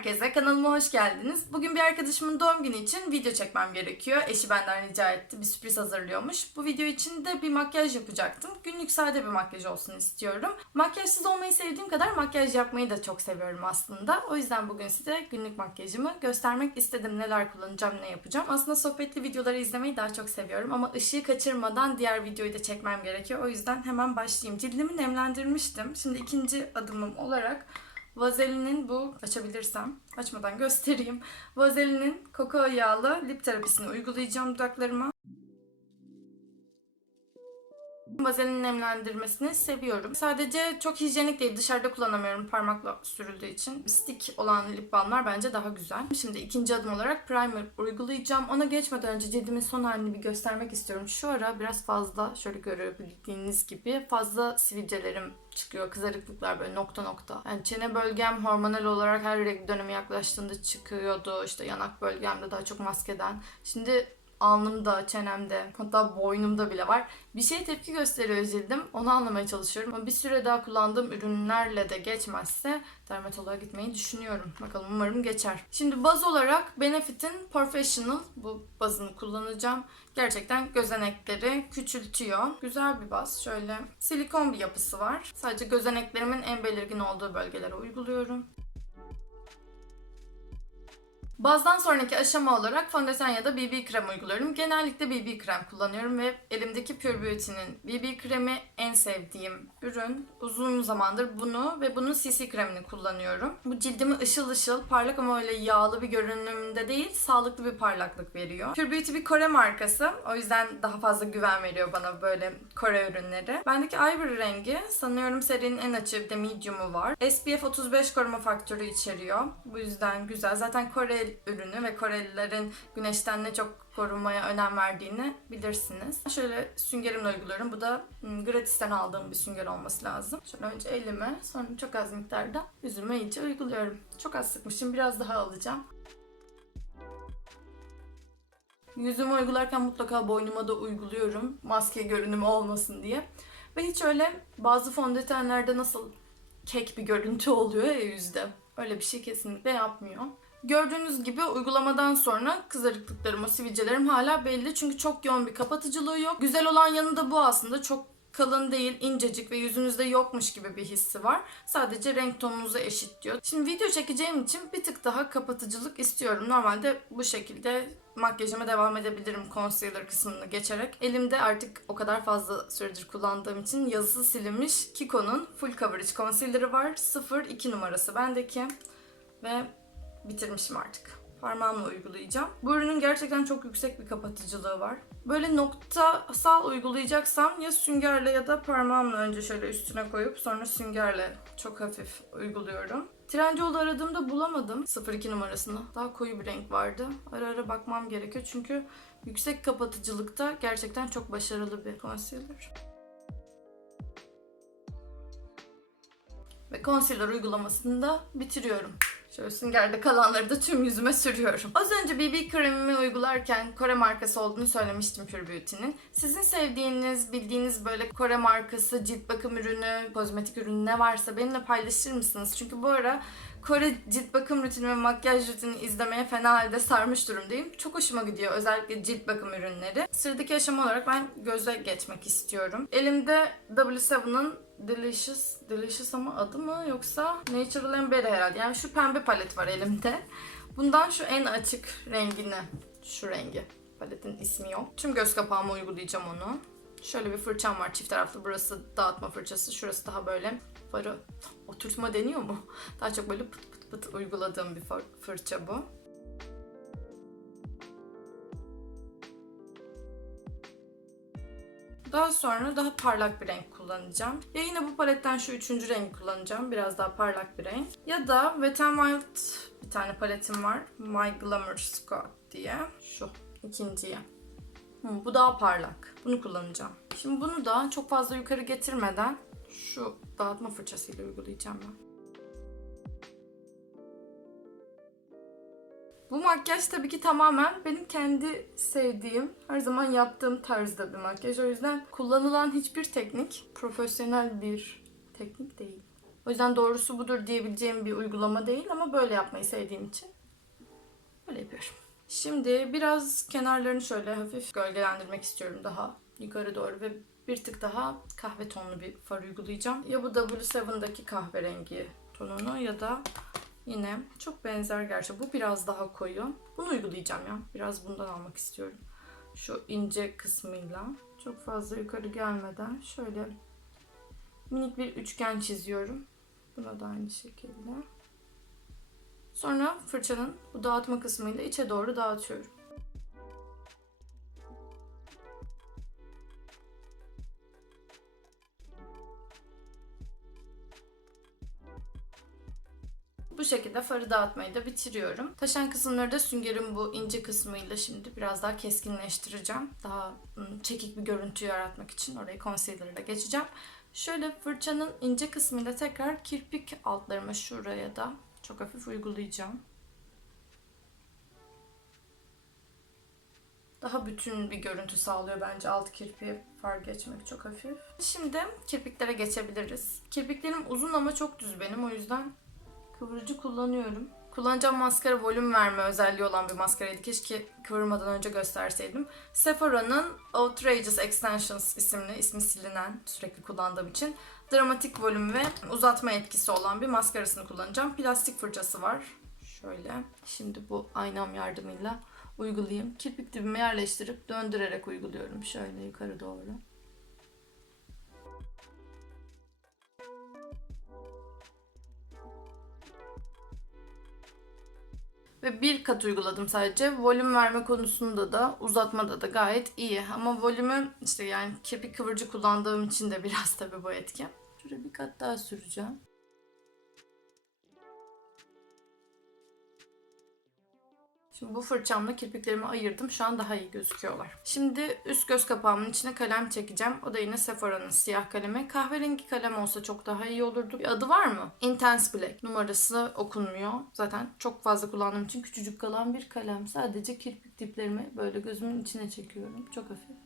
herkese, kanalıma hoş geldiniz. Bugün bir arkadaşımın doğum günü için video çekmem gerekiyor. Eşi benden rica etti, bir sürpriz hazırlıyormuş. Bu video için de bir makyaj yapacaktım. Günlük sade bir makyaj olsun istiyorum. Makyajsız olmayı sevdiğim kadar makyaj yapmayı da çok seviyorum aslında. O yüzden bugün size günlük makyajımı göstermek istedim. Neler kullanacağım, ne yapacağım. Aslında sohbetli videoları izlemeyi daha çok seviyorum ama ışığı kaçırmadan diğer videoyu da çekmem gerekiyor. O yüzden hemen başlayayım. Cildimi nemlendirmiştim. Şimdi ikinci adımım olarak Vaselin'in bu açabilirsem açmadan göstereyim. Vaselin'in kakao yağlı lip terapisini uygulayacağım dudaklarıma. Vazelin nemlendirmesini seviyorum. Sadece çok hijyenik değil. Dışarıda kullanamıyorum parmakla sürüldüğü için. Stick olan lip balmlar bence daha güzel. Şimdi ikinci adım olarak primer uygulayacağım. Ona geçmeden önce cildimin son halini bir göstermek istiyorum. Şu ara biraz fazla şöyle görebildiğiniz gibi fazla sivilcelerim çıkıyor. Kızarıklıklar böyle nokta nokta. Yani çene bölgem hormonal olarak her regl dönemi yaklaştığında çıkıyordu. İşte yanak bölgemde daha çok maskeden. Şimdi alnımda, çenemde, hatta boynumda bile var. Bir şeye tepki gösteriyor cildim. Onu anlamaya çalışıyorum. Ama bir süre daha kullandığım ürünlerle de geçmezse dermatoloğa gitmeyi düşünüyorum. Bakalım umarım geçer. Şimdi baz olarak Benefit'in Professional bu bazını kullanacağım. Gerçekten gözenekleri küçültüyor. Güzel bir baz. Şöyle silikon bir yapısı var. Sadece gözeneklerimin en belirgin olduğu bölgelere uyguluyorum. Bazdan sonraki aşama olarak fondöten ya da BB krem uyguluyorum. Genellikle BB krem kullanıyorum ve elimdeki Pure Beauty'nin BB kremi en sevdiğim ürün. Uzun zamandır bunu ve bunun CC kremini kullanıyorum. Bu cildimi ışıl ışıl, parlak ama öyle yağlı bir görünümde değil, sağlıklı bir parlaklık veriyor. Pure Beauty bir Kore markası. O yüzden daha fazla güven veriyor bana böyle Kore ürünleri. Bendeki Ivory rengi sanıyorum serinin en açığı bir de medium'u var. SPF 35 koruma faktörü içeriyor. Bu yüzden güzel. Zaten Kore ürünü ve Korelilerin güneşten ne çok korunmaya önem verdiğini bilirsiniz. Şöyle süngerimle uyguluyorum. Bu da hmm, gratisten aldığım bir sünger olması lazım. Şöyle önce elime sonra çok az miktarda yüzüme iyice uyguluyorum. Çok az sıkmışım. Biraz daha alacağım. Yüzüme uygularken mutlaka boynuma da uyguluyorum. Maske görünümü olmasın diye. Ve hiç öyle bazı fondötenlerde nasıl kek bir görüntü oluyor ya yüzde. Öyle bir şey kesinlikle yapmıyor. Gördüğünüz gibi uygulamadan sonra kızarıklıklarım, o sivilcelerim hala belli. Çünkü çok yoğun bir kapatıcılığı yok. Güzel olan yanı da bu aslında. Çok kalın değil, incecik ve yüzünüzde yokmuş gibi bir hissi var. Sadece renk tonunuzu eşitliyor. Şimdi video çekeceğim için bir tık daha kapatıcılık istiyorum. Normalde bu şekilde makyajıma devam edebilirim concealer kısmını geçerek. Elimde artık o kadar fazla süredir kullandığım için yazısı silinmiş Kiko'nun Full Coverage Concealer'ı var. 02 numarası bendeki. Ve bitirmişim artık. Parmağımla uygulayacağım. Bu ürünün gerçekten çok yüksek bir kapatıcılığı var. Böyle noktasal uygulayacaksam ya süngerle ya da parmağımla önce şöyle üstüne koyup sonra süngerle çok hafif uyguluyorum. Trendyol'da aradığımda bulamadım 02 numarasını. Daha koyu bir renk vardı. Ara ara bakmam gerekiyor çünkü yüksek kapatıcılıkta gerçekten çok başarılı bir concealer. Ve concealer uygulamasını da bitiriyorum. Şöyle süngerde kalanları da tüm yüzüme sürüyorum. Az önce BB kremimi uygularken Kore markası olduğunu söylemiştim Pure Beauty'nin. Sizin sevdiğiniz, bildiğiniz böyle Kore markası cilt bakım ürünü, kozmetik ürünü ne varsa benimle paylaşır mısınız? Çünkü bu ara Kore cilt bakım rutini ve makyaj rutini izlemeye fena halde sarmış durumdayım. Çok hoşuma gidiyor özellikle cilt bakım ürünleri. Sıradaki aşama olarak ben göze geçmek istiyorum. Elimde W7'ın Delicious, Delicious ama adı mı yoksa Natural and Berry herhalde. Yani şu pembe palet var elimde. Bundan şu en açık rengini, şu rengi. Paletin ismi yok. Tüm göz kapağıma uygulayacağım onu. Şöyle bir fırçam var çift taraflı. Burası dağıtma fırçası. Şurası daha böyle farı oturtma deniyor mu? Daha çok böyle pıt pıt pıt uyguladığım bir fırça bu. Daha sonra daha parlak bir renk kullanacağım. Ya yine bu paletten şu üçüncü rengi kullanacağım. Biraz daha parlak bir renk. Ya da Wet n Wild bir tane paletim var. My Glamour Squad diye. Şu ikinciye. Hı, bu daha parlak. Bunu kullanacağım. Şimdi bunu da çok fazla yukarı getirmeden şu dağıtma fırçasıyla uygulayacağım ben. Bu makyaj tabii ki tamamen benim kendi sevdiğim, her zaman yaptığım tarzda bir makyaj. O yüzden kullanılan hiçbir teknik profesyonel bir teknik değil. O yüzden doğrusu budur diyebileceğim bir uygulama değil ama böyle yapmayı sevdiğim için böyle yapıyorum. Şimdi biraz kenarlarını şöyle hafif gölgelendirmek istiyorum daha yukarı doğru ve bir tık daha kahve tonlu bir far uygulayacağım. Ya bu W7'daki kahverengi tonunu ya da yine çok benzer gerçi. Bu biraz daha koyu. Bunu uygulayacağım ya. Biraz bundan almak istiyorum. Şu ince kısmıyla. Çok fazla yukarı gelmeden şöyle minik bir üçgen çiziyorum. Buna da aynı şekilde. Sonra fırçanın bu dağıtma kısmıyla içe doğru dağıtıyorum. Bu şekilde farı dağıtmayı da bitiriyorum. Taşan kısımları da süngerin bu ince kısmıyla şimdi biraz daha keskinleştireceğim. Daha çekik bir görüntü yaratmak için orayı concealer'la geçeceğim. Şöyle fırçanın ince kısmıyla tekrar kirpik altlarıma şuraya da çok hafif uygulayacağım. Daha bütün bir görüntü sağlıyor bence alt kirpiğe far geçmek çok hafif. Şimdi kirpiklere geçebiliriz. Kirpiklerim uzun ama çok düz benim o yüzden kıvırıcı kullanıyorum. Kullanacağım maskara volüm verme özelliği olan bir maskaraydı. Keşke kıvırmadan önce gösterseydim. Sephora'nın Outrageous Extensions isimli, ismi silinen sürekli kullandığım için dramatik volüm ve uzatma etkisi olan bir maskarasını kullanacağım. Plastik fırçası var. Şöyle. Şimdi bu aynam yardımıyla uygulayayım. Kirpik dibime yerleştirip döndürerek uyguluyorum. Şöyle yukarı doğru. Ve bir kat uyguladım sadece. Volüm verme konusunda da uzatmada da gayet iyi. Ama volümü işte yani kirpik kıvırcı kullandığım için de biraz tabii bu etki. Şuraya bir kat daha süreceğim. Şimdi bu fırçamla kirpiklerimi ayırdım. Şu an daha iyi gözüküyorlar. Şimdi üst göz kapağımın içine kalem çekeceğim. O da yine Sephora'nın siyah kalemi. Kahverengi kalem olsa çok daha iyi olurdu. Bir adı var mı? Intense Black. Numarası okunmuyor. Zaten çok fazla kullandığım için küçücük kalan bir kalem. Sadece kirpik diplerimi böyle gözümün içine çekiyorum. Çok hafif.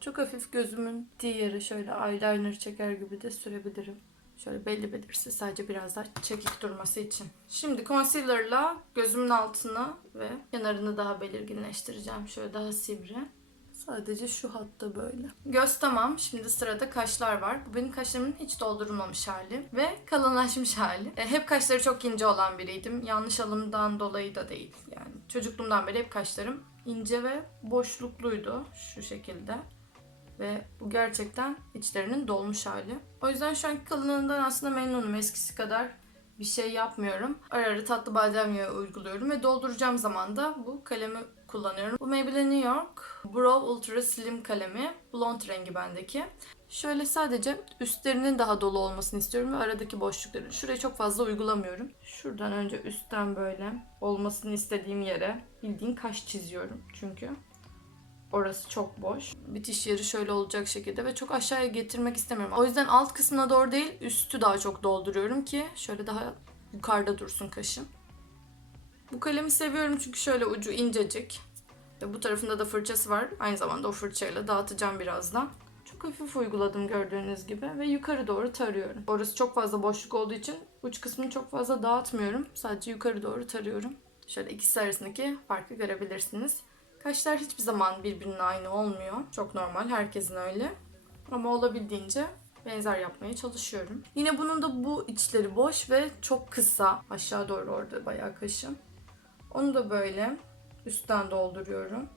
Çok hafif gözümün diğeri şöyle eyeliner çeker gibi de sürebilirim. Şöyle belli belirsiz sadece biraz daha çekik durması için. Şimdi concealer'la gözümün altını ve kenarını daha belirginleştireceğim. Şöyle daha sivri. Sadece şu hatta böyle. Göz tamam. Şimdi sırada kaşlar var. Bu benim kaşlarımın hiç doldurulmamış hali ve kalınlaşmış hali. E, hep kaşları çok ince olan biriydim. Yanlış alımdan dolayı da değil. Yani çocukluğumdan beri hep kaşlarım ince ve boşlukluydu şu şekilde. Ve bu gerçekten içlerinin dolmuş hali. O yüzden şu anki kalınlığından aslında memnunum. Eskisi kadar bir şey yapmıyorum. Ara ara tatlı badem yağı uyguluyorum ve dolduracağım zaman da bu kalemi kullanıyorum. Bu Maybelline New York Brow Ultra Slim kalemi. Blond rengi bendeki. Şöyle sadece üstlerinin daha dolu olmasını istiyorum ve aradaki boşlukları. Şuraya çok fazla uygulamıyorum. Şuradan önce üstten böyle olmasını istediğim yere bildiğin kaş çiziyorum çünkü. Orası çok boş. Bitiş yeri şöyle olacak şekilde ve çok aşağıya getirmek istemiyorum. O yüzden alt kısmına doğru değil üstü daha çok dolduruyorum ki şöyle daha yukarıda dursun kaşım. Bu kalemi seviyorum çünkü şöyle ucu incecik. Ve bu tarafında da fırçası var. Aynı zamanda o fırçayla dağıtacağım birazdan. Çok hafif uyguladım gördüğünüz gibi ve yukarı doğru tarıyorum. Orası çok fazla boşluk olduğu için uç kısmını çok fazla dağıtmıyorum. Sadece yukarı doğru tarıyorum. Şöyle ikisi arasındaki farkı görebilirsiniz. Kaşlar hiçbir zaman birbirinin aynı olmuyor. Çok normal, herkesin öyle. Ama olabildiğince benzer yapmaya çalışıyorum. Yine bunun da bu içleri boş ve çok kısa. Aşağı doğru orada bayağı kaşım. Onu da böyle üstten dolduruyorum.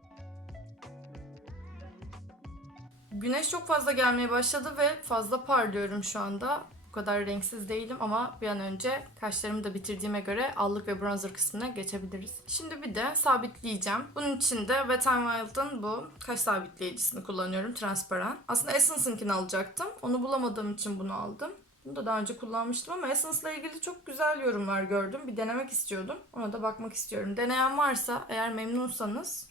Güneş çok fazla gelmeye başladı ve fazla parlıyorum şu anda. Kadar renksiz değilim ama bir an önce kaşlarımı da bitirdiğime göre allık ve bronzer kısmına geçebiliriz. Şimdi bir de sabitleyeceğim. Bunun için de Wet n Wild'ın bu kaş sabitleyicisini kullanıyorum. Transparan. Aslında Essence'ınkini alacaktım. Onu bulamadığım için bunu aldım. Bunu da daha önce kullanmıştım ama Essence ile ilgili çok güzel yorumlar gördüm. Bir denemek istiyordum. Ona da bakmak istiyorum. Deneyen varsa eğer memnunsanız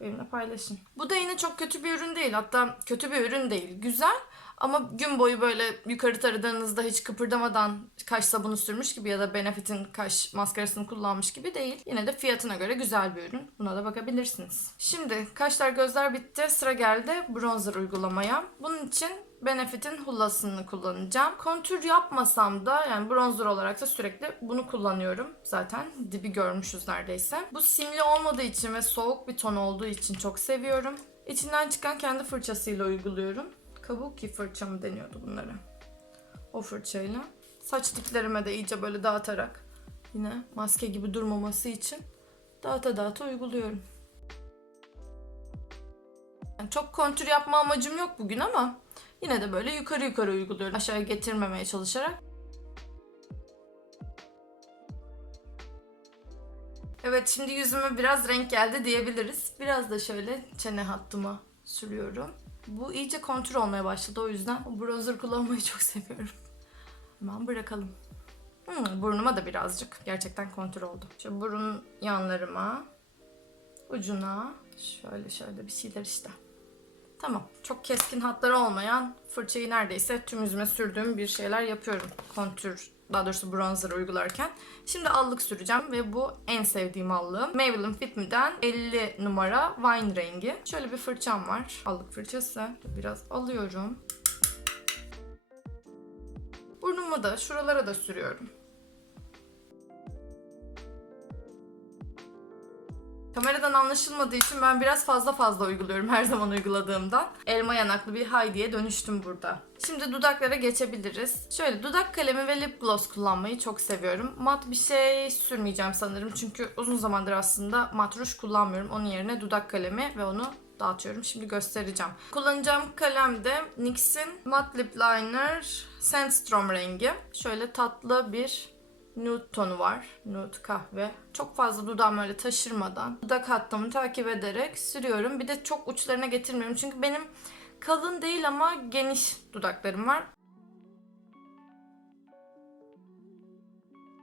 benimle paylaşın. Bu da yine çok kötü bir ürün değil. Hatta kötü bir ürün değil. Güzel ama gün boyu böyle yukarı taradığınızda hiç kıpırdamadan kaş sabunu sürmüş gibi ya da Benefit'in kaş maskarasını kullanmış gibi değil. Yine de fiyatına göre güzel bir ürün. Buna da bakabilirsiniz. Şimdi kaşlar gözler bitti. Sıra geldi bronzer uygulamaya. Bunun için Benefit'in Hulla'sını kullanacağım. Kontür yapmasam da yani bronzer olarak da sürekli bunu kullanıyorum. Zaten dibi görmüşüz neredeyse. Bu simli olmadığı için ve soğuk bir ton olduğu için çok seviyorum. İçinden çıkan kendi fırçasıyla uyguluyorum. Kabuki fırça mı deniyordu bunlara? O fırçayla. Saç diplerime de iyice böyle dağıtarak yine maske gibi durmaması için dağıta dağıta uyguluyorum. Yani çok kontür yapma amacım yok bugün ama yine de böyle yukarı yukarı uyguluyorum. Aşağıya getirmemeye çalışarak. Evet şimdi yüzüme biraz renk geldi diyebiliriz. Biraz da şöyle çene hattıma sürüyorum. Bu iyice kontür olmaya başladı o yüzden bronzer kullanmayı çok seviyorum. Hemen bırakalım. Hmm, burnuma da birazcık. Gerçekten kontür oldu. Şu burun yanlarıma, ucuna şöyle şöyle bir şeyler işte. Tamam. Çok keskin hatları olmayan fırçayı neredeyse tüm yüzüme sürdüğüm bir şeyler yapıyorum. Kontür, daha doğrusu bronzer uygularken. Şimdi allık süreceğim ve bu en sevdiğim allığım. Maybelline Fit Me'den 50 numara wine rengi. Şöyle bir fırçam var. Allık fırçası. Biraz alıyorum. Burnumu da şuralara da sürüyorum. Kameradan anlaşılmadığı için ben biraz fazla fazla uyguluyorum her zaman uyguladığımdan. Elma yanaklı bir Heidi'ye dönüştüm burada. Şimdi dudaklara geçebiliriz. Şöyle dudak kalemi ve lip gloss kullanmayı çok seviyorum. Mat bir şey sürmeyeceğim sanırım çünkü uzun zamandır aslında mat ruj kullanmıyorum. Onun yerine dudak kalemi ve onu dağıtıyorum. Şimdi göstereceğim. Kullanacağım kalem de NYX'in Matte Lip Liner Sandstrom rengi. Şöyle tatlı bir nude tonu var. Nude kahve. Çok fazla dudağımı öyle taşırmadan dudak hattımı takip ederek sürüyorum. Bir de çok uçlarına getirmiyorum. Çünkü benim kalın değil ama geniş dudaklarım var.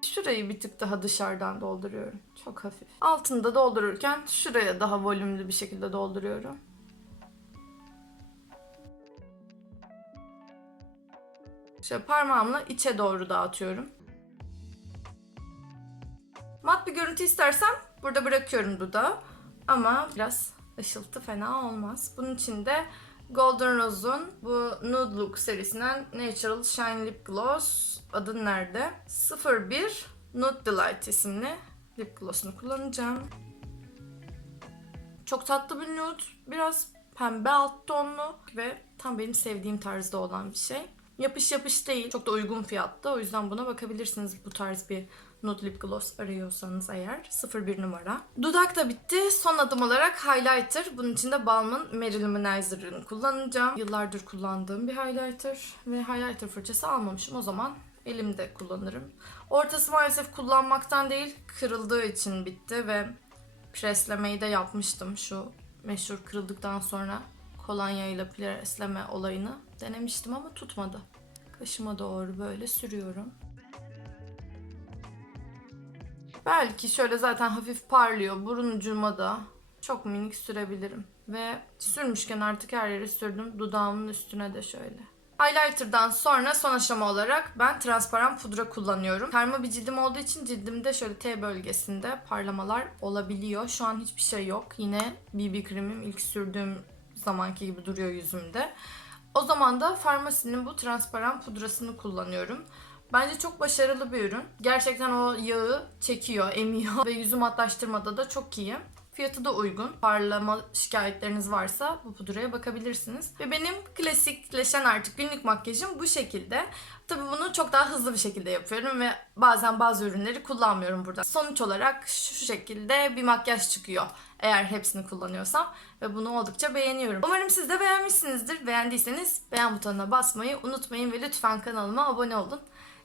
Şurayı bir tık daha dışarıdan dolduruyorum. Çok hafif. Altında doldururken şuraya daha volümlü bir şekilde dolduruyorum. Şöyle parmağımla içe doğru dağıtıyorum. Mat bir görüntü istersem burada bırakıyorum dudağı. Ama biraz ışıltı fena olmaz. Bunun için de Golden Rose'un bu Nude Look serisinden Natural Shine Lip Gloss adı nerede? 01 Nude Delight isimli lip gloss'unu kullanacağım. Çok tatlı bir nude. Biraz pembe alt tonlu ve tam benim sevdiğim tarzda olan bir şey. Yapış yapış değil. Çok da uygun fiyatta. O yüzden buna bakabilirsiniz bu tarz bir nude lip gloss arıyorsanız eğer 01 numara. Dudak da bitti. Son adım olarak highlighter. Bunun için de Balm'ın Mary Luminizer'ını kullanacağım. Yıllardır kullandığım bir highlighter ve highlighter fırçası almamışım. O zaman elimde kullanırım. Ortası maalesef kullanmaktan değil kırıldığı için bitti ve preslemeyi de yapmıştım şu meşhur kırıldıktan sonra kolonya ile presleme olayını denemiştim ama tutmadı. Kaşıma doğru böyle sürüyorum. Belki şöyle zaten hafif parlıyor. Burun ucuma da çok minik sürebilirim. Ve sürmüşken artık her yere sürdüm. Dudağımın üstüne de şöyle. Highlighter'dan sonra son aşama olarak ben transparan pudra kullanıyorum. Karma bir cildim olduğu için cildimde şöyle T bölgesinde parlamalar olabiliyor. Şu an hiçbir şey yok. Yine BB kremim ilk sürdüğüm zamanki gibi duruyor yüzümde. O zaman da Farmasi'nin bu transparan pudrasını kullanıyorum. Bence çok başarılı bir ürün. Gerçekten o yağı çekiyor, emiyor ve yüzü matlaştırmada da çok iyi. Fiyatı da uygun. Parlama şikayetleriniz varsa bu pudraya bakabilirsiniz. Ve benim klasikleşen artık günlük makyajım bu şekilde. Tabii bunu çok daha hızlı bir şekilde yapıyorum ve bazen bazı ürünleri kullanmıyorum burada. Sonuç olarak şu şekilde bir makyaj çıkıyor. Eğer hepsini kullanıyorsam ve bunu oldukça beğeniyorum. Umarım siz de beğenmişsinizdir. Beğendiyseniz beğen butonuna basmayı unutmayın ve lütfen kanalıma abone olun.